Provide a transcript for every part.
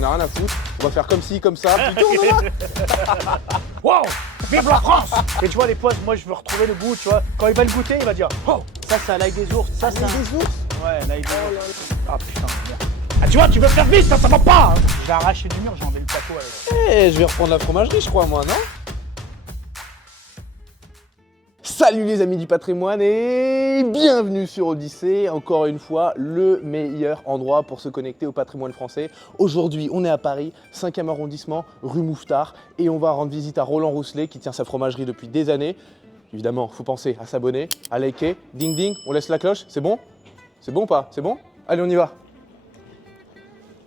j'en ai rien à foutre. On va faire comme ci, comme ça. Puis tourne là. Wow! Vive la France! Et tu vois, les poissons, moi je veux retrouver le goût, tu vois. Quand il va le goûter, il va dire oh! Ça, c'est à l'ail des ours. Ça, c'est des ours. Ouais, l'ail des ours. Ah putain, merde. Ah, tu vois, tu veux faire vite, ça va pas! Hein. J'ai arraché du mur, j'ai enlevé le plateau avec. Eh, je vais reprendre la fromagerie, je crois, moi, non? Salut les amis du patrimoine et bienvenue sur Odyssée, encore une fois le meilleur endroit pour se connecter au patrimoine français. Aujourd'hui on est à Paris, 5e arrondissement, rue Mouffetard et on va rendre visite à Roland Rousselet qui tient sa fromagerie depuis des années. Évidemment, il faut penser à s'abonner, à liker, ding ding, on laisse la cloche, c'est bon? C'est bon ou pas? C'est bon? Allez on y va.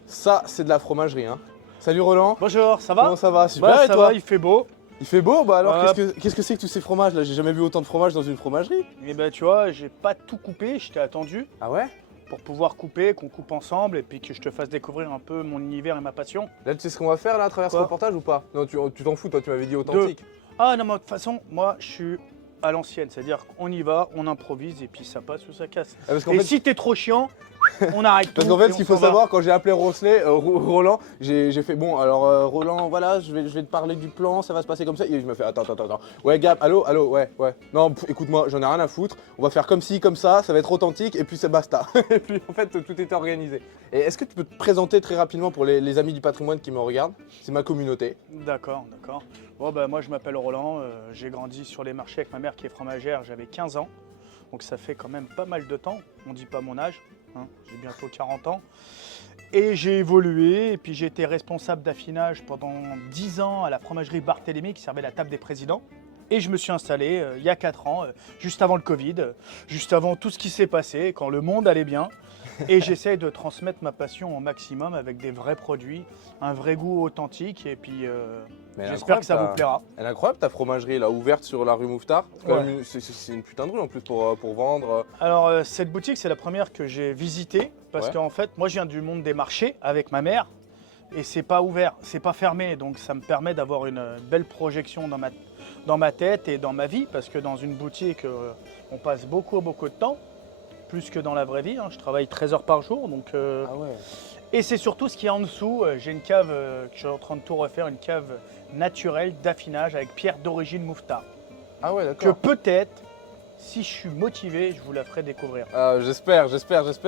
Ça c'est de la fromagerie hein. Salut Roland. Bonjour, ça va? Comment ça va? Super Bah, et ça toi? va, il fait beau. Il fait beau, bah alors Ouais. qu'est-ce que c'est que tous ces fromages là? J'ai jamais vu autant de fromages dans une fromagerie. Et ben tu vois, j'ai pas tout coupé, je t'ai attendu Ah ouais? pour pouvoir couper, qu'on coupe ensemble et puis que je te fasse découvrir un peu mon univers et ma passion. Là tu sais ce qu'on va faire là à travers ce Quoi? reportage ou pas? Non tu t'en fous, toi tu m'avais dit authentique. Ah non, mais de toute façon, moi je suis à l'ancienne, c'est-à-dire qu'on y va, on improvise et puis ça passe ou ça casse. Ah, parce qu'en Et fait, si t'es trop chiant, on arrête tout. parce qu'en fait et ce on qu'il faut s'en va. savoir, quand j'ai appelé Roland, j'ai fait bon alors Roland voilà je vais te parler du plan, ça va se passer comme ça. Et il me fait attends. Ouais Gab, allô, ouais. Non écoute-moi, j'en ai rien à foutre, on va faire comme ci, comme ça va être authentique et puis c'est basta. Et puis en fait tout était organisé. Et est-ce que tu peux te présenter très rapidement pour les amis du patrimoine qui me regardent? C'est ma communauté. D'accord. Bon, bah, moi je m'appelle Roland, j'ai grandi sur les marchés avec ma mère qui est fromagère, j'avais 15 ans. Donc ça fait quand même pas mal de temps, on dit pas mon âge, hein, j'ai bientôt 40 ans. Et j'ai évolué, et puis j'ai été responsable d'affinage pendant 10 ans à la fromagerie Barthélemy qui servait la table des présidents. Et je me suis installé il y a 4 ans, juste avant le Covid, juste avant tout ce qui s'est passé, quand le monde allait bien. Et j'essaye de transmettre ma passion au maximum avec des vrais produits, un vrai goût authentique, et puis Mais j'espère que ça vous plaira. Elle est incroyable ta fromagerie là, ouverte sur la rue Mouffetard. C'est quand Ouais. même c'est une putain de rue en plus pour vendre. Alors cette boutique, c'est la première que j'ai visitée, parce Ouais. qu'en fait, moi je viens du monde des marchés avec ma mère, et c'est pas ouvert, c'est pas fermé, donc ça me permet d'avoir une belle projection dans ma tête et dans ma vie, parce que dans une boutique, on passe beaucoup de temps, plus que dans la vraie vie, hein. Je travaille 13 heures par jour, donc... Ah ouais. Et c'est surtout ce qu'il y a en dessous. J'ai une cave que je suis en train de tout refaire, une cave naturelle d'affinage avec pierre d'origine Mouffetard. Ah ouais Que d'accord. peut-être, si je suis motivé, je vous la ferai découvrir. Ah, j'espère.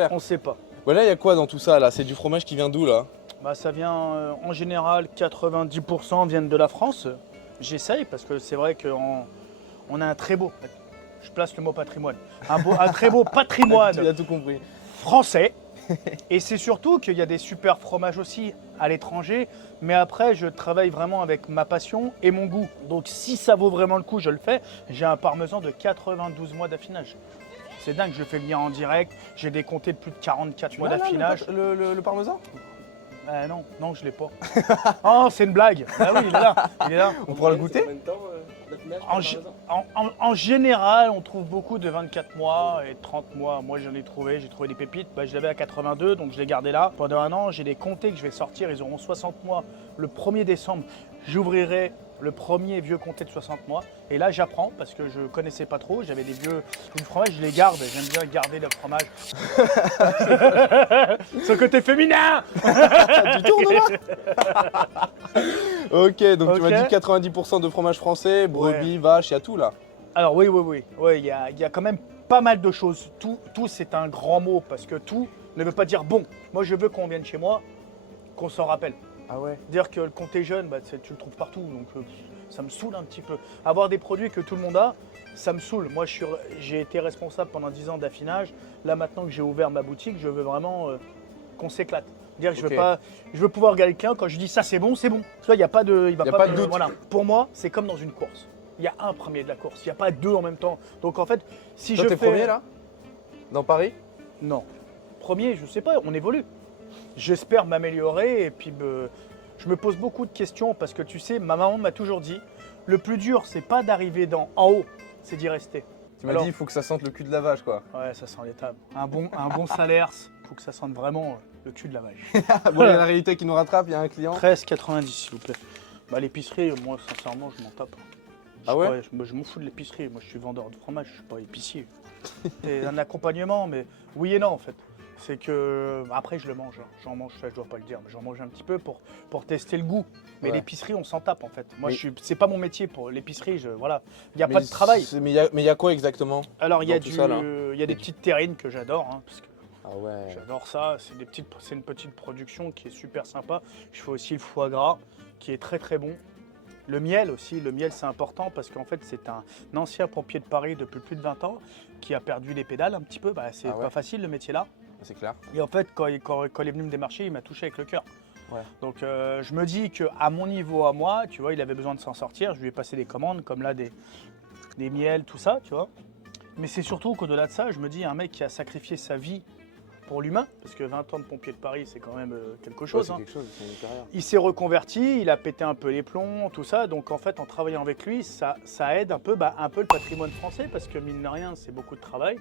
On ne sait pas. Voilà, il y a quoi dans tout ça là? C'est du fromage qui vient d'où là? Bah, ça vient en général, 90% viennent de la France. J'essaye parce que c'est vrai qu'on a un très beau, je place le mot patrimoine, un très beau Tu patrimoine as tout compris. français. Et c'est surtout qu'il y a des super fromages aussi à l'étranger, mais après je travaille vraiment avec ma passion et mon goût. Donc si ça vaut vraiment le coup, je le fais. J'ai un parmesan de 92 mois d'affinage. C'est dingue, je le fais venir en direct. J'ai des comtés de plus de 44 mois Là, d'affinage. le parmesan? Non, je l'ai pas. Oh, c'est une blague. Ah oui, il est là. On pourra le goûter? En général, on trouve beaucoup de 24 mois et 30 mois. Moi, j'ai trouvé des pépites. Bah, je l'avais à 82, donc je l'ai gardé là. Pendant un an, j'ai des comtés que je vais sortir. Ils auront 60 mois. Le 1er décembre, j'ouvrirai le premier vieux comté de 60 mois. Et là, j'apprends parce que je connaissais pas trop. J'avais des vieux fromages, je les garde. J'aime bien garder le fromage. Ce côté féminin. Tu tournes là? Ok, donc tu Ok. m'as dit 90% de fromage français, brebis, vache, il y a tout là. Alors oui. Ouais, il y a quand même pas mal de choses. Tout c'est un grand mot parce que tout ne veut pas dire bon. Moi, je veux qu'on vienne chez moi, qu'on s'en rappelle. Ah ouais. Dire que le comté jeune, bah, tu le trouves partout, donc ça me saoule un petit peu. Avoir des produits que tout le monde a, ça me saoule. Moi, j'ai été responsable pendant 10 ans d'affinage. Là, maintenant que j'ai ouvert ma boutique, je veux vraiment qu'on s'éclate. Dire que Ok. je veux pouvoir regarder quelqu'un quand je dis ça c'est bon, c'est bon. Tu vois, il n'y a pas de, il va Y a pas pas de me- doute. Voilà. Pour moi, c'est comme dans une course. Il y a un premier de la course, il n'y a pas deux en même temps. Donc en fait, si Toi je t'es fais... premier là? Dans Paris? Non. Premier, je sais pas, on évolue. J'espère m'améliorer et puis je me pose beaucoup de questions parce que tu sais, ma maman m'a toujours dit, le plus dur, c'est pas d'arriver en haut, c'est d'y rester. Tu m'as Alors- dit il faut que ça sente le cul de la vache quoi. Ouais, ça sent l'étable. Un bon salaire, faut que ça sente vraiment le cul de la vache. Bon, il y a la réalité qui nous rattrape, il y a un client. 13,90 s'il vous plaît. Bah l'épicerie, moi sincèrement, je m'en tape. Ah ouais? Je m'en fous de l'épicerie. Moi, je suis vendeur de fromage, je suis pas épicier. C'est un accompagnement, mais oui et non en fait. c'est que après je le mange, hein. J'en mange, ça je dois pas le dire, mais j'en mange un petit peu pour tester le goût. Mais Ouais. l'épicerie, on s'en tape en fait. Moi, Mais- c'est pas mon métier pour l'épicerie. Voilà, il n'y a Mais pas de travail. Mais il y a quoi exactement? Alors il y a dans tout ça, là. il y a des petites terrines que j'adore, hein, parce que Ah ouais. j'adore ça. C'est une petite production qui est super sympa. Je fais aussi le foie gras, qui est très très bon. Le miel aussi, le miel c'est important parce qu'en fait c'est un ancien pompier de Paris depuis plus de 20 ans qui a perdu les pédales un petit peu. Bah, c'est Ah ouais. pas facile le métier là. C'est clair. Et en fait quand il est venu me démarcher, il m'a touché avec le cœur. Ouais. Donc je me dis qu'à mon niveau à moi, tu vois, il avait besoin de s'en sortir. Je lui ai passé des commandes comme là des miels, tout ça, tu vois. Mais c'est surtout qu'au-delà de ça, je me dis un mec qui a sacrifié sa vie pour l'humain, parce que 20 ans de pompier de Paris, c'est quand même quelque Ouais, chose. c'est Hein. quelque chose, c'est une carrière. Il s'est reconverti, il a pété un peu les plombs, tout ça. Donc en fait, en travaillant avec lui, ça aide un peu le patrimoine français, parce que mine de rien, c'est beaucoup de travail.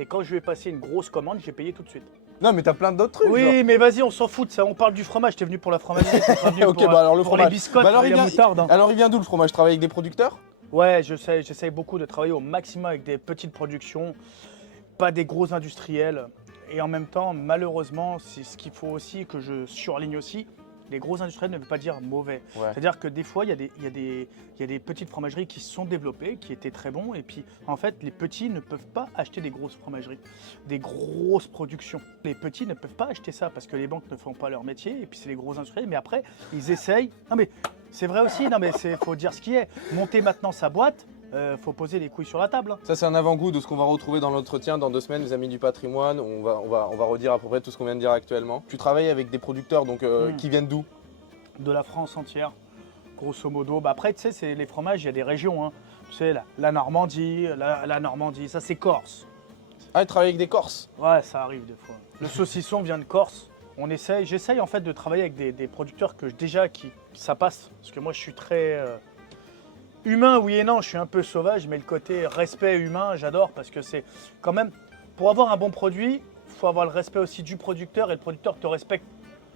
Et quand je lui ai passé une grosse commande, j'ai payé tout de suite. Non, mais t'as plein d'autres trucs. Oui, genre. mais vas-y, on s'en fout de ça. On parle du fromage. T'es venu pour la fromagerie, t'es pas venu Ok, pour, bah alors le pour les fromage. biscottes, Bah alors, et il la vient, moutarde. Hein. alors il vient d'où le fromage? Je travaille avec des producteurs? Ouais, j'essaye beaucoup de travailler au maximum avec des petites productions, pas des gros industriels. Et en même temps, malheureusement, c'est ce qu'il faut aussi que je surligne aussi. Les gros industriels ne veut pas dire mauvais. Ouais. C'est-à-dire que des fois, il y a des petites fromageries qui se sont développées, qui étaient très bons. Et puis, en fait, les petits ne peuvent pas acheter des grosses fromageries, des grosses productions. Les petits ne peuvent pas acheter ça parce que les banques ne font pas leur métier. Et puis, c'est les gros industriels. Mais après, ils essayent. Non, mais c'est vrai aussi. Non, mais faut dire ce qui est. Monter maintenant sa boîte, faut poser les couilles sur la table. Hein. Ça, c'est un avant-goût de ce qu'on va retrouver dans l'entretien dans 2 semaines, les amis du patrimoine. On va redire à peu près tout ce qu'on vient de dire actuellement. Tu travailles avec des producteurs donc, qui viennent d'où? De la France entière, grosso modo. Bah après, tu sais, c'est les fromages, il y a des régions. Hein. Tu sais, la Normandie, la Normandie, ça c'est Corse. Ah, tu travailles avec des Corses? Ouais, ça arrive des fois. Le saucisson vient de Corse. J'essaye en fait de travailler avec des producteurs que qui ça passe. Parce que moi, je suis très humain, oui et non. Je suis un peu sauvage, mais le côté respect humain, j'adore parce que c'est quand même pour avoir un bon produit, il faut avoir le respect aussi du producteur et le producteur te respecte.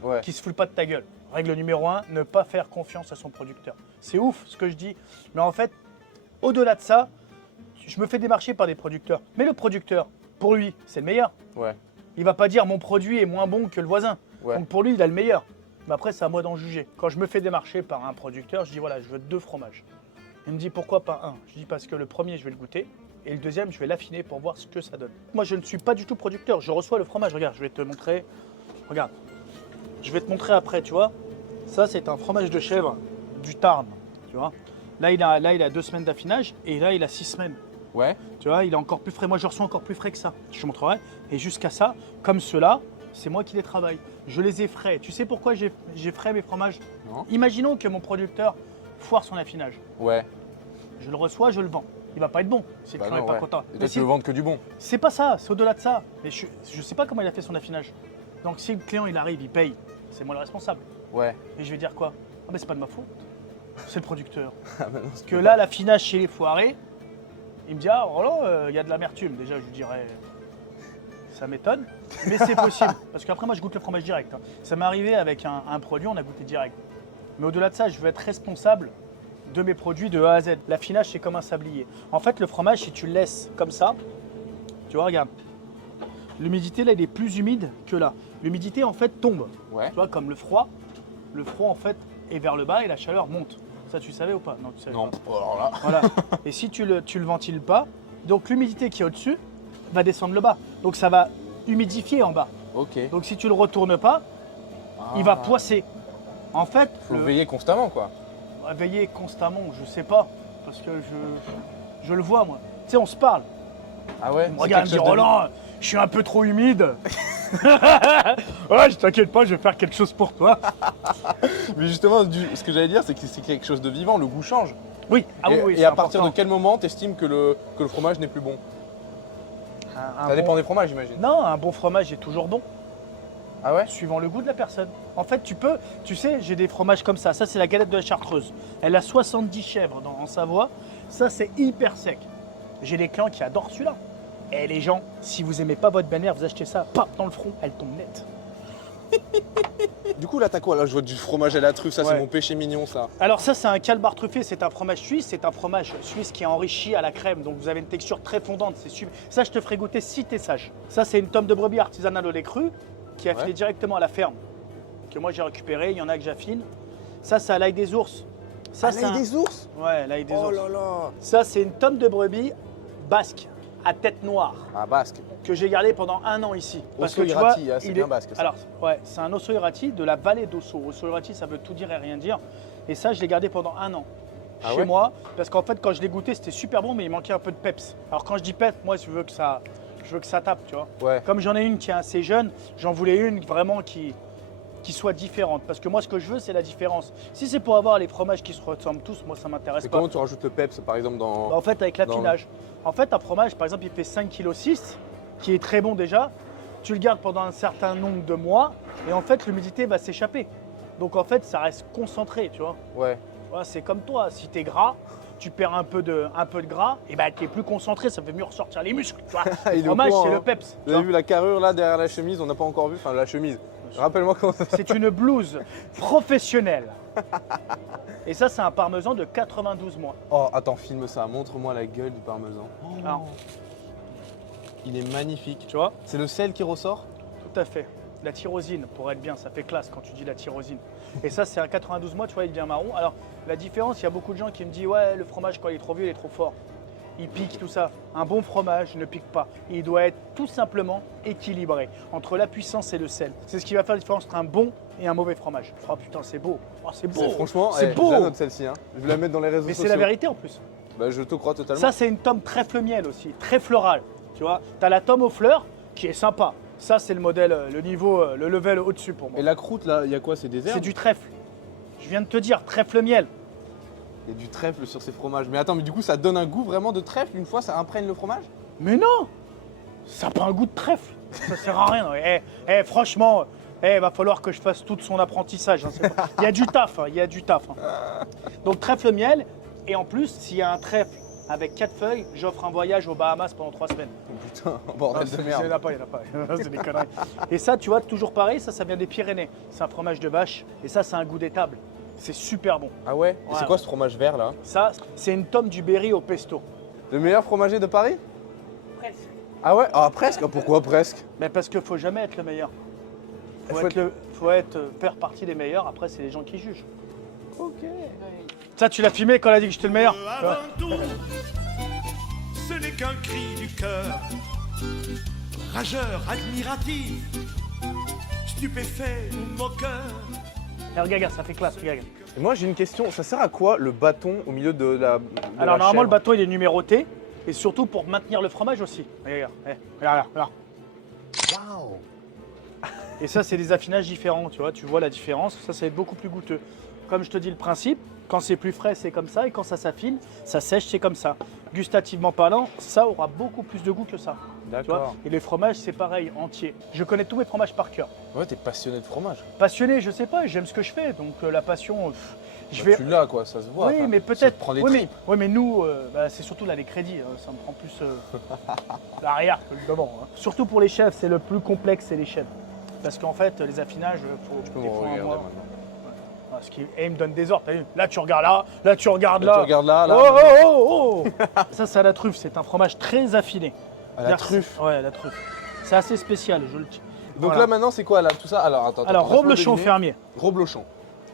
Ouais. Qui se fout pas de ta gueule. Règle numéro 1, ne pas faire confiance à son producteur. C'est ouf ce que je dis, mais en fait, au-delà de ça, je me fais démarcher par des producteurs. Mais le producteur, pour lui, c'est le meilleur. Ouais. Il va pas dire mon produit est moins bon que le voisin. Ouais. Donc pour lui, il a le meilleur. Mais après, c'est à moi d'en juger. Quand je me fais démarcher par un producteur, je dis voilà, je veux 2 fromages. Il me dit pourquoi pas un? Je dis parce que le premier, je vais le goûter. Et le deuxième, je vais l'affiner pour voir ce que ça donne. Moi, je ne suis pas du tout producteur. Je reçois le fromage. Regarde, je vais te montrer. Regarde. Je vais te montrer après, tu vois. Ça, c'est un fromage de chèvre du Tarn, tu vois. Là, il a 2 semaines d'affinage et là, il a 6 semaines. Ouais. Tu vois, il est encore plus frais. Moi, je reçois encore plus frais que ça. Je te montrerai. Et jusqu'à ça, comme ceux-là, c'est moi qui les travaille. Je les ai frais. Tu sais pourquoi j'ai frais mes fromages? Non. Imaginons que mon producteur foire son affinage. Ouais. Je le reçois, je le vends. Il va pas être bon si le Bah client non, n'est pas ouais. content. Et Mais toi, si- tu veux vendre que du bon. c'est pas ça, c'est au-delà de ça. Mais je sais pas comment il a fait son affinage. Donc si le client il arrive, il paye, c'est moi le responsable. Ouais. Et je vais dire quoi? Ah mais c'est pas de ma faute. C'est le producteur. Ah, bah non, c'est Que pas là, l'affinage chez les foirés, il me dit ah Roland, il y a de l'amertume. Déjà je lui dirais ça m'étonne, mais c'est possible. Parce qu'après moi je goûte le fromage direct. Hein. Ça m'est arrivé avec un produit, on a goûté direct. Mais au-delà de ça, je veux être responsable de mes produits de A à Z. L'affinage c'est comme un sablier. En fait le fromage, si tu le laisses comme ça, tu vois, regarde. L'humidité là, il est plus humide que là. L'humidité en fait tombe. Ouais. Tu vois, comme le froid en fait est vers le bas et la chaleur monte. Ça tu savais ou pas? Non, tu savais Non. pas. Oh, alors là. Voilà. Et si tu le ventiles pas, donc l'humidité qui est au-dessus va descendre le bas. Donc ça va humidifier en bas. Ok. Donc si tu le retournes pas, il va poisser. En fait, Faut veiller constamment, quoi. veiller constamment, je sais pas, parce que je le vois moi. Tu sais, on se parle. Ah ouais. Il me c'est regarde, il me quelque dit chose de- Roland, je suis un peu trop humide. Ouais, je t'inquiète pas, je vais faire quelque chose pour toi. Mais justement, ce que j'allais dire, c'est que c'est quelque chose de vivant. Le goût change. Oui, ah oui, et oui. et c'est à partir de important. quel moment t'estimes que le fromage n'est plus bon? Un Ça bon- dépend des fromages, j'imagine. Non, un bon fromage est toujours bon. Ah ouais? Suivant le goût de la personne. En fait, tu sais, j'ai des fromages comme ça. Ça, c'est la galette de la Chartreuse. Elle a 70 chèvres en Savoie. Ça, c'est hyper sec. J'ai des clients qui adorent celui-là. Et les gens, si vous aimez pas votre bannière, vous achetez ça, paf, dans le front, elle tombe nette. Du coup, là, t'as quoi? Là, je vois du fromage à la truffe, ça, Ouais. c'est mon péché mignon, ça. Alors ça, c'est un calbar truffé, c'est un fromage suisse. C'est un fromage suisse qui est enrichi à la crème. Donc vous avez une texture très fondante, c'est super. Ça, je te ferai goûter si t'es sage. Ça, c'est une tome de brebis artisanale au lait cru qui est affinée Ouais. directement à la ferme. Que moi, j'ai récupéré. Il y en a que j'affine. Ça, c'est à l'ail des ours. Ça, Ah, c'est l'ail des ours? Ouais, l'ail des Oh ours. là là. Ça, c'est une tome de brebis basque à tête noire Ah, basque. que j'ai gardé pendant 1 an ici. Osso tu Irati, vois, ah, c'est il bien est- basque, ça. Alors, ouais, c'est un osso irati de la vallée d'Osso. Osso irati, ça veut tout dire et rien dire. Et ça, je l'ai gardé pendant 1 an Ah chez ouais moi, parce qu'en fait, quand je l'ai goûté, c'était super bon, mais il manquait un peu de peps. Alors, quand je dis peps, moi, je veux que ça tape, tu vois. Ouais. Comme j'en ai une qui est assez jeune, j'en voulais une vraiment qui soit différente. Parce que moi, ce que je veux, c'est la différence. Si c'est pour avoir les fromages qui se ressemblent tous, moi, ça m'intéresse Et pas. comment tu rajoutes le peps, par exemple, dans. Bah, en fait, avec l'affinage. En fait, un fromage, par exemple, il fait 5,6 kg, qui est très bon déjà. Tu le gardes pendant un certain nombre de mois et en fait, l'humidité va s'échapper. Donc, en fait, ça reste concentré, tu vois. Ouais. Voilà, c'est comme toi, si tu es gras, tu perds un peu de gras, et ben tu es plus concentré, ça fait mieux ressortir les muscles. Tu vois. Il est Le au fromage, courant, c'est hein. le peps. tu Vous avez vois. vu la carrure là derrière la chemise? On n'a pas encore vu. Enfin, la chemise. Rappelle-moi comment ça. C'est une blouse professionnelle. Et ça, c'est un parmesan de 92 mois. Oh, attends, filme ça. Montre-moi la gueule du parmesan. Alors, Il est magnifique. tu vois, C'est le sel qui ressort? tout à fait. La tyrosine, pour être bien, ça fait classe quand tu dis la tyrosine. Et ça, c'est un 92 mois, tu vois, il devient marron. Alors, la différence, il y a beaucoup de gens qui me disent, ouais, le fromage, quand il est trop vieux, il est trop fort. Il pique, tout ça. Un bon fromage ne pique pas. Il doit être tout simplement équilibré entre la puissance et le sel. C'est ce qui va faire la différence entre un bon et un mauvais fromage. Oh putain, c'est beau. Oh, c'est beau. Franchement, c'est eh, beau. je la note celle-ci. Hein. Je vais la mettre dans les réseaux Mais sociaux. c'est la vérité en plus. Bah, je te crois totalement. Ça, c'est une tome trèfle miel aussi, très florale. Tu vois, tu as la tome aux fleurs qui est sympa. Ça, c'est le modèle, le niveau, le level au-dessus pour moi. Et la croûte là, il y a quoi? C'est des herbes? C'est du trèfle. Je viens de te dire, trèfle miel. Il y a du trèfle sur ces fromages. Mais attends, mais du coup, ça donne un goût vraiment de trèfle une fois ça imprègne le fromage? Mais non, ça n'a pas un goût de trèfle. Ça sert à rien. Franchement, va falloir que je fasse tout son apprentissage. Hein. Il y a du taf, il y a du taf. Hein. Donc trèfle miel. Et en plus, s'il y a un trèfle avec 4 feuilles, j'offre un voyage aux Bahamas pendant 3 semaines. Oh, putain, bordel de Il n'y merde. en a pas, il n'y en a pas. C'est des conneries. Et ça, tu vois, toujours pareil, ça vient des Pyrénées. C'est un fromage de vache. Et ça, c'est un goût d'étable. C'est super bon. Ah ouais? Et Ouais. c'est quoi ce fromage vert là? Ça, c'est une tome du Berry au pesto. Le meilleur fromager de Paris? Presque. Ah ouais? Ah presque? Pourquoi presque? Mais parce qu'il faut jamais être le meilleur. Faut faire partie des meilleurs. Après, c'est les gens qui jugent. Ok. Ça, tu l'as filmé quand elle a dit que j'étais le meilleur. Avant tout, ce n'est qu'un cri du cœur, rageur, admiratif, stupéfait ou moqueur. Eh, regarde, ça fait classe, regarde. Et moi j'ai une question, ça sert à quoi le bâton au milieu de la. Alors, normalement, le bateau, il est numéroté. Et surtout pour maintenir le fromage aussi. Regarde, regarde. Et ça, c'est des affinages différents, tu vois. Tu vois la différence. Ça va être beaucoup plus goûteux. Comme je te dis le principe, quand c'est plus frais, c'est comme ça. Et quand ça s'affine, ça sèche, c'est comme ça. Gustativement parlant, ça aura beaucoup plus de goût que ça. Tu vois. D'accord. Et les fromages, c'est pareil, entier. Je connais tous mes fromages par cœur. Ouais, t'es passionné de fromage. Passionné, je sais pas, j'aime ce que je fais. Donc la passion, je vais. Tu l'as quoi, ça se voit. Oui, enfin, mais ça peut-être. te prend des Oui, tripes. mais nous, c'est surtout là les crédits. Ça me prend plus l'arrière que le devant. Hein. Surtout pour les chefs, c'est le plus complexe, c'est les chefs. Parce qu'en fait, les affinages, faut. Tu peux des me fois un regarder mois. maintenant. Parce qu'il il me donne des ordres. T'as vu. Là, tu regardes là tu regardes Là, là. tu regardes là, là. Oh, oh, oh, oh. Ça, c'est à la truffe. C'est un fromage très affiné. À la truffe. Ouais, à la truffe. C'est assez spécial, je le dis. Donc Voilà. là maintenant c'est quoi là tout ça? Alors attends. Alors, laisse-moi Roblochon deviner. fermier. Roblochon.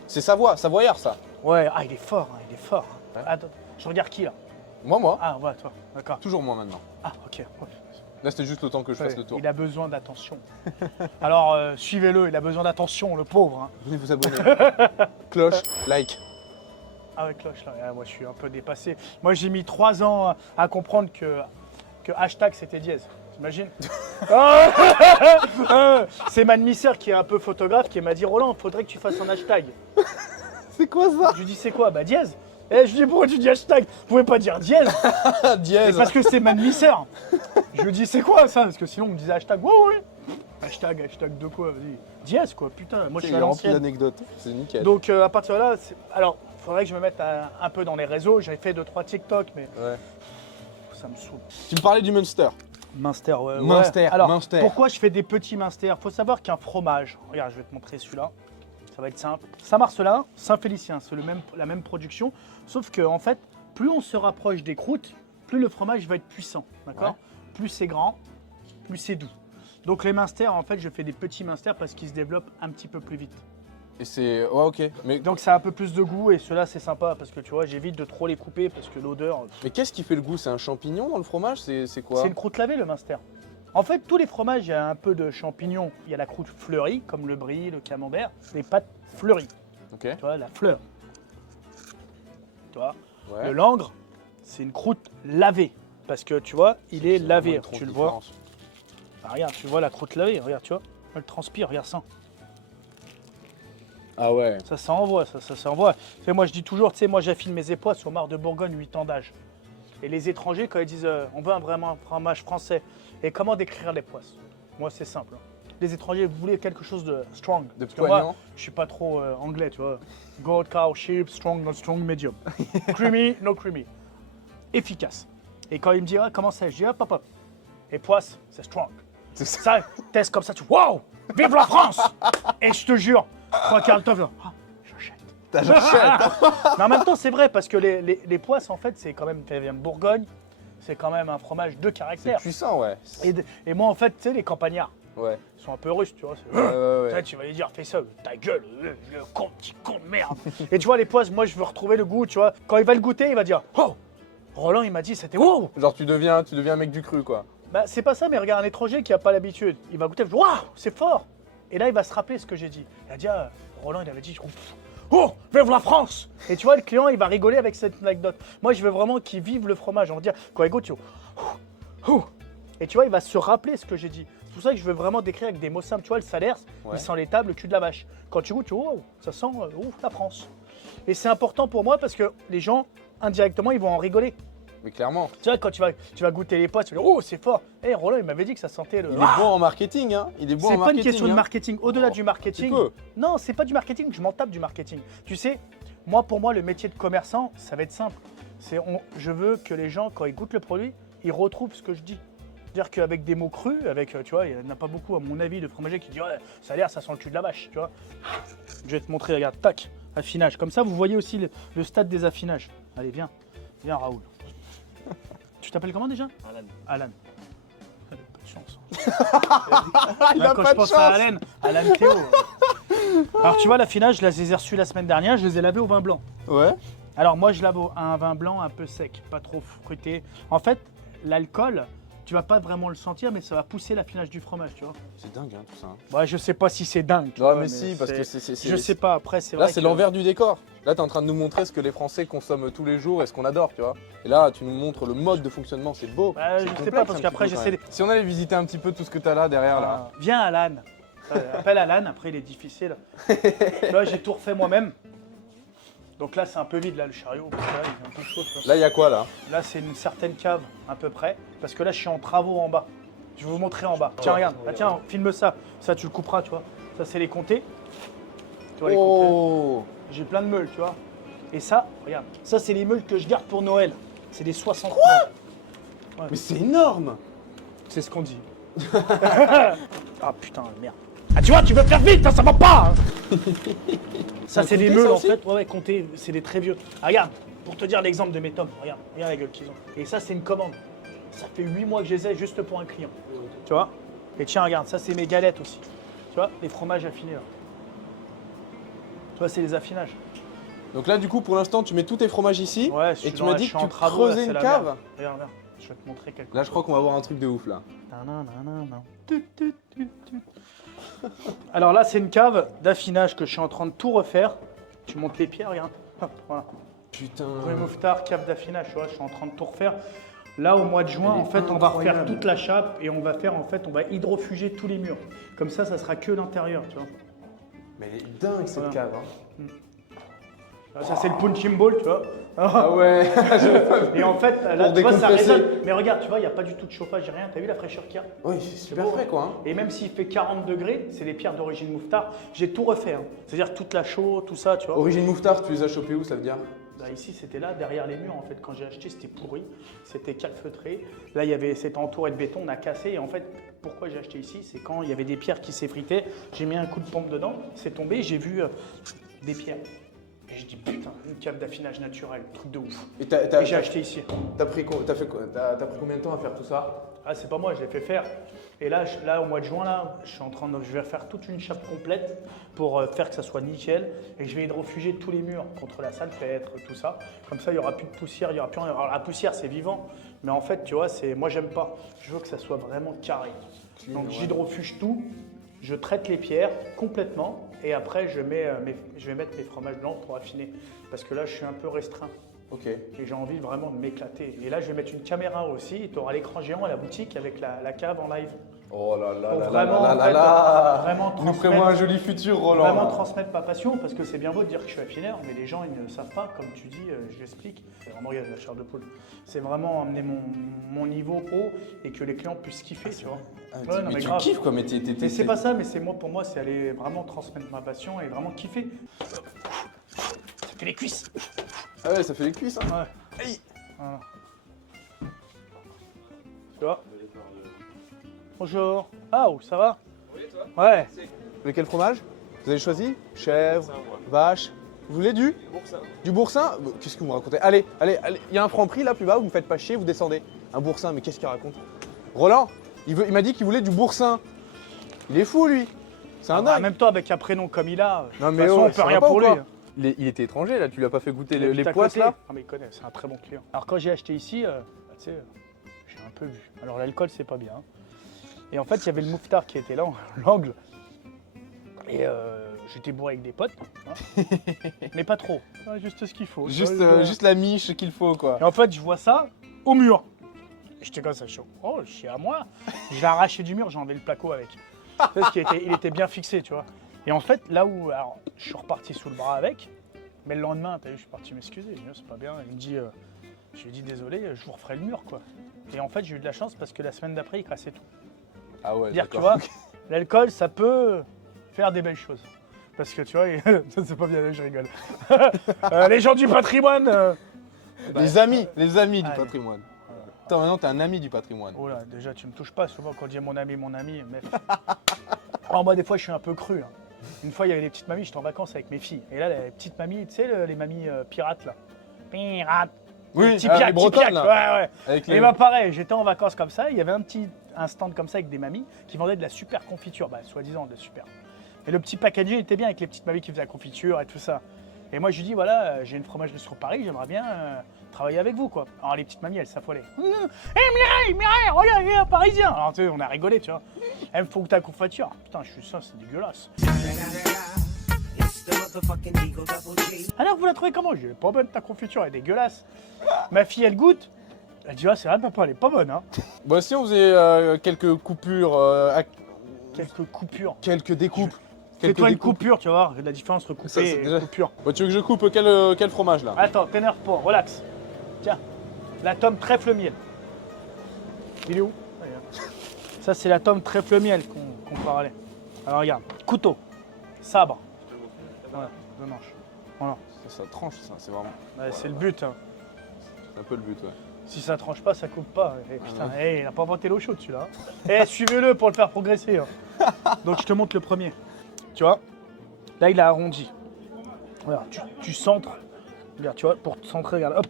C'est Savoyard ça. Ouais, il est fort, il est fort. Ouais. Attends, je regarde qui là? Moi. Ah, ouais, toi. D'accord. Toujours moi maintenant. Ah, ok. Là c'était juste le temps que je fasse Ouais, le tour. il a besoin d'attention. Alors, suivez-le, il a besoin d'attention, le pauvre. Hein. Venez vous abonner. Cloche, like. Ah ouais, cloche là, moi je suis un peu dépassé. Moi j'ai mis 3 ans à comprendre que hashtag c'était dièse. T'imagines? C'est ma demi-sœur qui est un peu photographe qui m'a dit Roland, il faudrait que tu fasses un hashtag. C'est quoi ça? Je lui dis c'est quoi? Bah dièse. Et je lui dis pourquoi tu dis hashtag? Vous pouvez pas dire dièse? C'est Dièse. parce que c'est ma demi-sœur. Je lui dis c'est quoi ça? Parce que sinon on me disait hashtag. Ouais, ouais. Hashtag de quoi? Vas-y. Dièse quoi, putain, moi je suis à Il est rempli l'ancienne. d'anecdotes. C'est nickel. Donc à partir de là, alors il faudrait que je me mette un peu dans les réseaux. J'avais fait 2-3 TikTok, mais Ouais. ça me saoule. Tu me parlais du Munster. Minster, ouais. Minster, Alors, Minster. pourquoi je fais des petits Minster? Faut savoir qu'un fromage, regarde, je vais te montrer celui-là. Ça va être simple. Saint-Marcelin, Saint-Félicien, c'est la même production. Sauf que, en fait, plus on se rapproche des croûtes, plus le fromage va être puissant. D'accord? Ouais. Plus c'est grand, plus c'est doux. Donc les Minster, en fait, je fais des petits Minster parce qu'ils se développent un petit peu plus vite. Et c'est. Ouais, ok. Mais, Donc ça a un peu plus de goût et ceux-là, c'est sympa parce que tu vois, j'évite de trop les couper parce que l'odeur. mais qu'est-ce qui fait le goût? C'est un champignon dans le fromage? C'est quoi? C'est une croûte lavée, le Minster. En fait, tous les fromages, il y a un peu de champignons. Il y a la croûte fleurie, comme le brie, le camembert, les pâtes fleuries. Ok. Tu vois, la fleur. Tu vois, Ouais. le langre, c'est une croûte lavée. Parce que tu vois, il est lavé. Tu le vois. Ah, regarde, tu vois la croûte lavée. Regarde, tu vois. Elle transpire, regarde ça. Ah ouais. Ça envoie, ça envoie. Tu sais, moi, je dis toujours, tu sais, moi, j'affine mes épois sur Mar de Bourgogne, 8 ans d'âge. Et les étrangers, quand ils disent, on veut vraiment un fromage français, et comment décrire les poisses? Moi, c'est simple. Les étrangers, vous voulez quelque chose de strong. De Parce que moi, poignant. je suis pas trop anglais, tu vois. Goat, cow, sheep, strong, not strong, medium. Creamy, no creamy. Efficace. Et quand il me dit, ah, comment c'est? Je dis, hop, hop, hop. Et poisse, c'est strong. C'est ça. Ça, teste comme ça, tu wow, vive la France! Et je te jure, 3/4 de temps, ah, j'achète. Mais en même temps, c'est vrai, parce que les poisses, en fait, c'est quand même, ça vient de Bourgogne, c'est quand même un fromage de C'est caractère. puissant, ouais. Et moi, en fait, tu sais, les campagnards, Ouais. ils sont un peu russes, tu vois. Ouais, ouais, Tu sais, ouais. tu vas lui dire, fais ça, ta gueule, le con, petit con de merde. Et tu vois, les poisses, moi, je veux retrouver le goût, tu vois. Quand il va le goûter, il va dire, oh, Roland, il m'a dit, c'était wow. Genre, tu deviens un mec du cru, quoi. Bah, c'est pas ça, mais regarde, un étranger qui a pas l'habitude, il va goûter, il va dire, waouh, c'est fort. Et là, il va se rappeler ce que j'ai dit. Il va dire, ah, Roland, il avait dit, oh, vive la France. Et tu vois, le client, il va rigoler avec cette anecdote. Moi, je veux vraiment qu'il vive le fromage. On va dire, quand il goûte, tu vois, et tu vois, il va se rappeler ce que j'ai dit. C'est pour ça que je veux vraiment décrire avec des mots simples. Tu vois, le salaire, Ouais. il sent l'étable, le cul de la vache. Quand tu goûtes, tu vois, oh, ça sent la France. Et c'est important pour moi parce que les gens, indirectement, ils vont en rigoler. Mais clairement. Tu vois, quand tu vas goûter les poisses, tu vas dire, oh, c'est fort. Eh, Roland, il m'avait dit que ça sentait le. Il est bon en marketing, hein. Il est bon en C'est pas marketing. une question de hein. marketing. Au-delà Oh, du marketing. un petit Non, c'est pas du marketing. Je m'en tape du marketing. Tu sais, moi, pour moi, le métier de commerçant, ça va être simple. Je veux que les gens, quand ils goûtent le produit, ils retrouvent ce que je dis. C'est-à-dire qu'avec des mots crus, tu vois, il n'y en a pas beaucoup, à mon avis, de fromager qui dit ouais, ça a l'air, ça sent le cul de la vache, tu vois. Je vais te montrer, regarde, tac, affinage. Comme ça, vous voyez aussi le stade des affinages. Allez, viens, Raoul. Tu t'appelles comment déjà? Alan. Pas de chance. Il a Quand pas je de pense chance. à Alan Théo. Alors tu vois, l'affinage, je les ai reçus la semaine dernière, je les ai lavés au vin blanc. Ouais. Alors moi, je lave un vin blanc un peu sec, pas trop fruité. En fait, l'alcool, tu vas pas vraiment le sentir, mais ça va pousser l'affinage du fromage, tu vois. C'est dingue, hein, tout ça. hein. Ouais, je sais pas si c'est dingue. tu Ouais, vois, mais si, parce que c'est. Je sais pas, après, c'est Là, vrai c'est que- l'envers du décor. Là, tu es en train de nous montrer ce que les Français consomment tous les jours et ce qu'on adore, tu vois. Et là, tu nous montres le mode de fonctionnement, c'est beau. Bah, C'est je sais complexe pas, parce un qu'après, petit peu, j'essaie quand même. Si on allait visiter un petit peu tout ce que tu as là derrière, là. Viens Alan. Appelle Alan, après il est difficile. Là, j'ai tout refait moi-même. Donc là, c'est un peu vide, là, le chariot. Parce que là, il est un peu chaud. tu vois. Là, il y a quoi, là? Là, c'est une certaine cave, à peu près. Parce que là, je suis en travaux en bas. Je vais vous montrer en bas. Tiens, regarde. Ah, tiens, filme ça. Ça, tu le couperas, tu vois. Ça, c'est les comtés. Tu vois, les comtés. Oh! J'ai plein de meules, tu vois. Et ça, regarde. Ça, c'est les meules que je garde pour Noël. C'est des 60 meules. Mais c'est énorme! C'est ce qu'on dit. Ah putain, merde. Ah tu vois, tu veux faire vite, ça va pas hein. Ça c'est des comté, meules ça en aussi fait, ouais compter, c'est des très vieux. Ah, regarde, pour te dire l'exemple de mes tomes, regarde la gueule qu'ils ont. Et ça c'est une commande. Ça fait 8 mois que je les ai juste pour un client. Tu vois. Et tiens, regarde, ça c'est mes galettes aussi. Tu vois, les fromages affinés là. Tu vois, c'est les affinages. Donc là, du coup, pour l'instant, tu mets tous tes fromages ici. Ouais, et tu m'as dit que tu creusais une cave. Regarde, je vais te montrer quelque chose. Là, je crois qu'on va voir un truc de ouf, là. Alors là, c'est une cave d'affinage que je suis en train de tout refaire. Tu montes les pieds, regarde. Hop, voilà. Putain. Rue Mouffetard, cave d'affinage, tu vois, je suis en train de tout refaire. Là, au mois de juin, Elle est en fait, on va refaire incroyable. toute la chape et on va faire, en fait, on va hydrofuger tous les murs. Comme ça sera que l'intérieur, tu vois. Mais elle est dingue, cette Voilà. cave. Hein. Ça, c'est le punching ball, tu vois. Ah ouais. Et en fait, là, Pour tu vois, ça décompresser. résonne. Mais regarde, tu vois, il n'y a pas du tout de chauffage, rien. T'as vu la fraîcheur qu'il y a? Oui, c'est super beau, frais, hein. quoi. Hein. Et même s'il fait 40 degrés, c'est des pierres d'origine Mouffetard. J'ai tout refait, hein. C'est-à-dire toute la chaux, tout ça, tu vois. Origine Mouffetard, tu les as chopés où, ça veut dire? Bah, ici, c'était là, derrière les murs, en fait. Quand j'ai acheté, c'était pourri, c'était calfeutré. Là, c'était entouré de béton, on a cassé. Et en fait, pourquoi j'ai acheté ici, c'est quand il y avait des pierres qui s'effritaient. J'ai mis un coup de pompe dedans, c'est tombé, j'ai vu des pierres. Et je dis, putain, une cave d'affinage naturel, truc de ouf. Et j'ai acheté ici. T'as pris combien de temps à faire tout ça? Ah, c'est pas moi, je l'ai fait faire. Et là, au mois de juin, là, je vais refaire toute une chape complète pour faire que ça soit nickel. Et je vais hydrofuger tous les murs contre la salpêtre, tout ça. Comme ça, il n'y aura plus de poussière, il n'y aura plus rien. Alors, la poussière, c'est vivant. Mais en fait, tu vois, moi, j'aime pas. Je veux que ça soit vraiment carré. Donc, j'hydrofuge tout. Je traite les pierres complètement. Et après, je vais mettre mes fromages blancs pour affiner. Parce que là, je suis un peu restreint. Ok. Et j'ai envie vraiment de m'éclater. Et là, je vais mettre une caméra aussi. Tu auras l'écran géant à la boutique avec la cave en live. Oh là là Pour là vraiment, là en là fait, là. vraiment Nous prévoit un joli futur, Roland. Vraiment là. transmettre ma passion, parce que c'est bien beau de dire que je suis affineur, mais les gens ils ne savent pas, comme tu dis, je l'explique. C'est vraiment regarde la chair de poule. C'est vraiment amener mon niveau haut et que les clients puissent kiffer, tu vois. Ouais, mais tu kiffes quoi, mais Mais c'est pas ça, mais pour moi, c'est aller vraiment transmettre ma passion et vraiment kiffer. Ça fait les cuisses. Ah ouais, ça fait les cuisses, hein. Ouais. Aïe. Voilà. Tu vois. Bonjour. Ah, où ça va? Oui, toi? Ouais. Vous voulez quel fromage? Vous avez choisi? Chèvre, vache. Vous voulez du boursin? Du boursin? Qu'est-ce que vous me racontez? Allez, il y a un franc prix là plus bas, vous me faites pas chier, vous descendez. Un boursin, mais qu'est-ce qu'il raconte? Roland, il m'a dit qu'il voulait du boursin. Il est fou lui. C'est un dingue. En même temps, avec un prénom comme il a, Non, de mais toute façon, oh, on peut ça rien va pas pour ou lui. quoi? Il était étranger là, tu lui as pas fait goûter les Juste à poisses côté. là? Ah mais il connaît, c'est un très bon client. Alors quand j'ai acheté ici, tu sais, j'ai un peu vu. Alors l'alcool c'est pas bien. Et en fait il y avait le mouffetard qui était là, l'angle. Et j'étais bourré avec des potes, hein. Mais pas trop. Ouais, juste ce qu'il faut. Juste la miche qu'il faut quoi. Et en fait je vois ça au mur. J'étais comme ça chaud. Oh, c'est à moi. Je l'ai arraché du mur, j'ai enlevé le placo avec. Parce qu'il il était bien fixé, tu vois. Et en fait, là où alors, je suis reparti sous le bras avec, mais le lendemain, t'as vu, je suis parti m'excuser. Je lui ai dit, c'est pas bien. Il me dit, je lui ai dit désolé, je vous referai le mur, quoi. Et en fait, j'ai eu de la chance parce que la semaine d'après, il cassait tout. Ah ouais, Dire, tu d'accord. vois, l'alcool, ça peut faire des belles choses. Parce que tu vois, ça c'est pas bien, je rigole. Les gens du patrimoine. Les amis du allez. patrimoine. Attends, maintenant t'es un ami du patrimoine. Oh là, déjà, tu me touches pas. Souvent, quand je dis mon ami, mec. Alors, moi, des fois, je suis un peu cru. Hein. Une fois, il y avait des petites mamies, j'étais en vacances avec mes filles. Et là, les petites mamies, tu sais, les mamies pirates, là. Pirates. Oui, les petits les piacs, bretonnes, là. ouais. Avec Et bah, pareil, j'étais en vacances comme ça. Il y avait un stand comme ça avec des mamies qui vendaient de la super confiture. Bah, soi-disant, de la super. Et le petit packaging était bien avec les petites mamies qui faisaient la confiture et tout ça. Et moi, je lui dis, voilà, j'ai une fromagerie sur Paris, j'aimerais bien travailler avec vous, quoi. Alors, les petites mamies, elles s'affolaient. Hé, Mireille, regarde, il y a un Parisien. Alors, tu sais, on a rigolé, tu vois. Elles me font que ta confiture. Putain, je suis ça, c'est dégueulasse. Alors, vous la trouvez comment? Je dis, pas bonne ta confiture, elle est dégueulasse. Ma fille, elle goûte. Elle dit, ah, c'est vrai, papa, elle est pas bonne, hein. Bon, si on faisait quelques coupures, Quelques coupures. quelques découpes. Fais-toi une coupure, tu vas voir la différence entre couper Ça, c'est et déjà- coupure. Bon, tu veux que je coupe quel fromage là? Attends, t'énerve pas, relax. Tiens, la tome trèfle miel. Il est où? Ça, c'est la tome trèfle miel qu'on parlait. Alors, regarde, couteau, sabre. Voilà, deux manches. Voilà. Ça tranche, ça, c'est vraiment. Ouais, c'est le but. Hein. C'est un peu le but, ouais. Si ça tranche pas, ça coupe pas. Et putain, il a pas inventé l'eau chaude celui-là. Suivez-le pour le faire progresser. Hein. Donc, je te montre le premier. Tu vois, là, il a arrondi. Voilà, tu centres. Regarde, tu vois, pour te centrer, regarde, hop.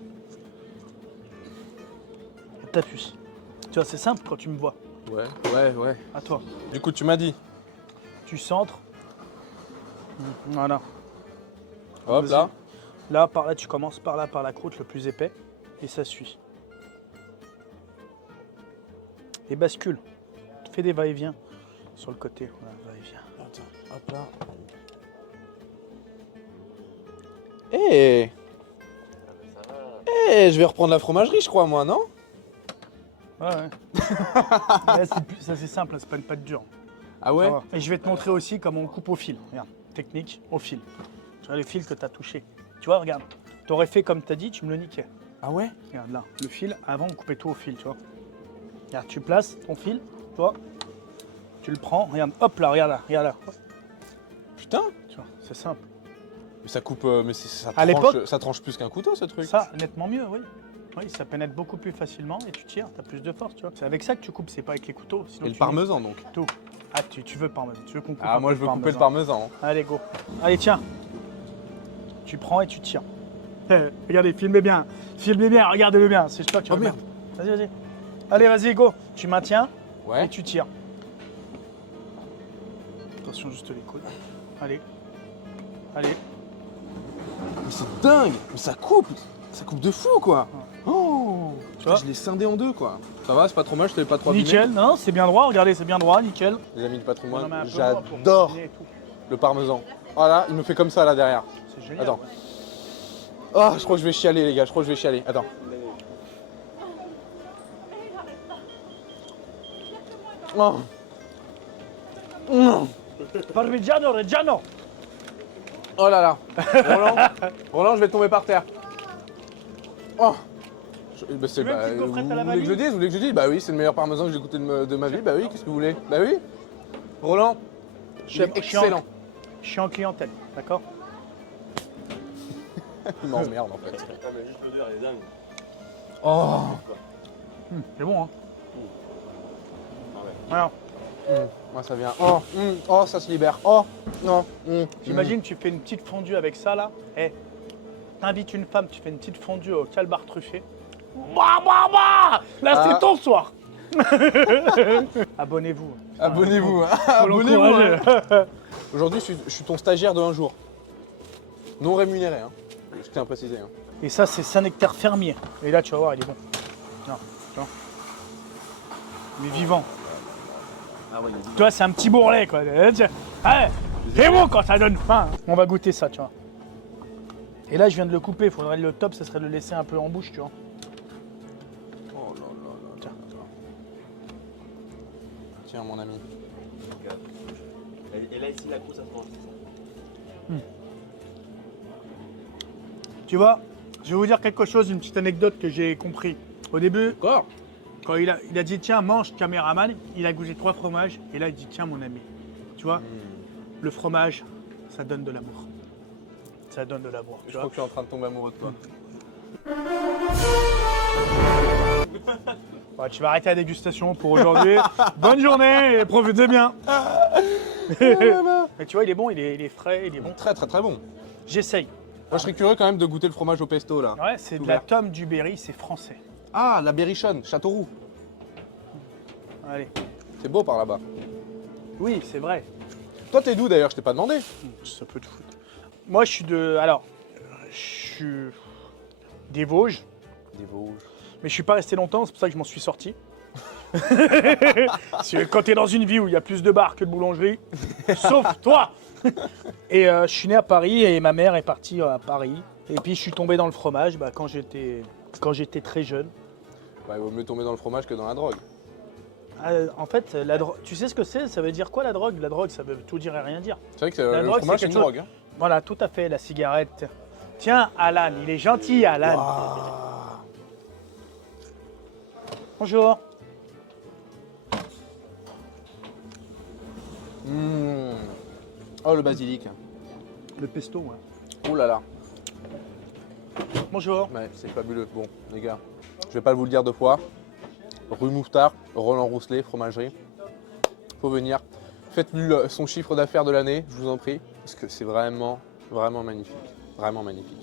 T'appuies. Tu vois, c'est simple quand tu me vois. Ouais. À toi. Du coup, tu m'as dit. Tu centres. Voilà. Hop Vas-y. là. Là, par là, tu commences par là, par la croûte le plus épais. Et ça suit. Et bascule. Fais des va-et-vient sur le côté. Voilà, va-et-vient. Attends, hop là. Je vais reprendre la fromagerie, je crois, moi, non? Ouais. Là, ça, c'est simple, c'est pas une pâte dure. Ah ouais? Ça va. Et je vais te montrer aussi comment on coupe au fil. Regarde, technique au fil. Tu vois les fils que tu as touchés. Tu vois, regarde. Tu aurais fait comme tu as dit, tu me le niquais. Ah ouais? Regarde là, le fil, avant on coupait tout au fil, tu vois. Regarde, tu places ton fil, tu vois. Tu le prends, regarde, hop là, regarde là. Putain! Tu vois, c'est simple. Mais ça coupe, mais ça, À l'époque- ça tranche plus qu'un couteau ce truc. Ça, nettement mieux, oui. Oui, ça pénètre beaucoup plus facilement et tu tires, t'as plus de force, tu vois. C'est avec ça que tu coupes, c'est pas avec les couteaux. Sinon Et le tu parmesan donc. mets tout. Ah, tu veux parmesan, tu veux qu'on coupe Ah un moi peu je veux couper le parmesan. Allez, go. Allez, tiens. Tu prends et tu tires. Regardez, filmez bien. Filmez bien, regardez-le bien. C'est toi que tu Oh vas merde. mettre. Vas-y, vas-y. Allez, vas-y, go. Tu maintiens et Ouais. tu tires. Attention, juste les coudes. Allez. Allez. Mais c'est dingue. Mais ça coupe de fou quoi. Oh. Tu vois Je l'ai scindé en deux quoi. Ça va, c'est pas trop mal, je t'avais pas trop abîmé. Nickel. Non, c'est bien droit. Regardez, c'est bien droit. Nickel. Les amis du On patrimoine, en met un peu moins pour j'adore cuisiner et tout. le parmesan. Voilà, il me fait comme ça là derrière. C'est génial. Attends. ouais. Oh, je crois que je vais chialer les gars, je crois que je vais chialer. Attends. Oh. Mmh. Parmigiano Reggiano. Oh là là. Roland, je vais tomber par terre. Oh. Bah, Tu veux une petite gaufrette à la vous voulez que je le dise? Vous voulez que je le dise? Bah oui, c'est le meilleur parmesan que j'ai goûté de ma vie. Bah oui, qu'est-ce que vous voulez? Bah oui. Roland, Chef, excellent. Je suis en clientèle, d'accord? Il m'emmerde en fait. Ah, mais juste l'odeur, elle est dingue. Oh. C'est bon, hein? Ah ouais. Voilà. Moi ça vient. Oh, oh, ça se libère. Oh, non. J'imagine que tu fais une petite fondue avec ça là. Eh, t'invites une femme, tu fais une petite fondue au calbar truffé. Bah, bah, bah là, Ah. c'est ton soir. Abonnez-vous. Abonnez-vous. Hein. Faut Abonnez-vous. l'encourager. Hein. Aujourd'hui, je suis ton stagiaire de un jour. Non rémunéré, hein. Je tiens à préciser. Hein. Et ça, c'est Saint-Nectaire fermier. Et là, tu vas voir, il est bon. Tiens, tu vois. Il est vivant. Ah ouais, Tu vois, c'est un petit bourrelet, quoi. Tiens. Ouais, c'est bon quand ça donne faim. On va goûter ça, tu vois. Et là, je viens de le couper. Il faudrait le top, ça serait de le laisser un peu en bouche, tu vois. Oh là là là. Tiens. Tiens, mon ami. Et là, ici, la grosse, ça se mange, c'est ça. Tu vois, je vais vous dire quelque chose, une petite anecdote que j'ai compris. Au début, Encore? quand il a dit tiens, mange caméraman, il a goûté 3 fromages et là il dit tiens mon ami. Tu vois, le fromage, ça donne de l'amour. Ça donne de l'amour. Je Tu crois vois. que je suis en train de tomber amoureux de toi. Ouais, tu vas arrêter la dégustation pour aujourd'hui. Bonne journée et profitez bien. Mais tu vois, il est bon, il est frais, il est bon. Très très très bon. J'essaye. Moi, je serais curieux quand même de goûter le fromage au pesto là. Ouais, c'est de Ouvert. la tome du Berry, c'est français. Ah, la Berrichonne, Châteauroux. Allez. C'est beau par là-bas. Oui, c'est vrai. Toi, t'es d'où d'ailleurs? Je t'ai pas demandé. Ça peut te foutre. Moi, je suis de. Alors, je suis des Vosges, Des Vosges. mais je suis pas resté longtemps, c'est pour ça que je m'en suis sorti. Parce que quand tu es dans une vie où il y a plus de bars que de boulangeries, sauf toi. Et je suis né à Paris et ma mère est partie à Paris. Et puis je suis tombé dans le fromage quand j'étais très jeune. Ouais, il vaut mieux tomber dans le fromage que dans la drogue. En fait, la drogue, tu sais ce que c'est? Ça veut dire quoi la drogue? La drogue, ça veut tout dire et rien dire. C'est vrai que La le drogue, fromage, c'est c'est une quelque drogue. Hein. Voilà, tout à fait, la cigarette. Tiens, Alan, il est gentil, Alan. Ah. Bonjour. Oh, le basilic. Le pesto, ouais. Oh là là. Bonjour. Ouais, c'est fabuleux. Bon, les gars, je vais pas vous le dire deux fois. Rue Mouffetard, Roland Rousselet, fromagerie. Faut venir. Faites-lui son chiffre d'affaires de l'année, je vous en prie. Parce que c'est vraiment, vraiment magnifique. Vraiment magnifique.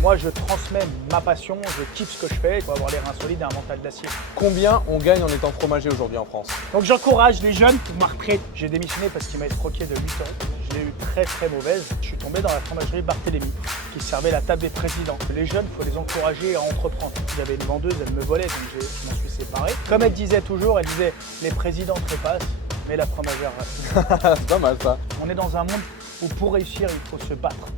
Moi, je transmets ma passion, je kiffe ce que je fais. Il faut avoir les reins solides et un mental d'acier. Combien on gagne en étant fromager aujourd'hui en France? Donc, j'encourage les jeunes pour ma retraite. J'ai démissionné parce qu'il m'a escroqué de 8 euros. Je l'ai eu très très mauvaise. Je suis tombé dans la fromagerie Barthélemy qui servait la table des présidents. Les jeunes, il faut les encourager à entreprendre. Il y avait une vendeuse, elle me volait, donc je m'en suis séparé. Comme elle disait toujours, elle disait les présidents trépassent, mais la fromagère reste. C'est pas mal ça. On est dans un monde où pour réussir, il faut se battre.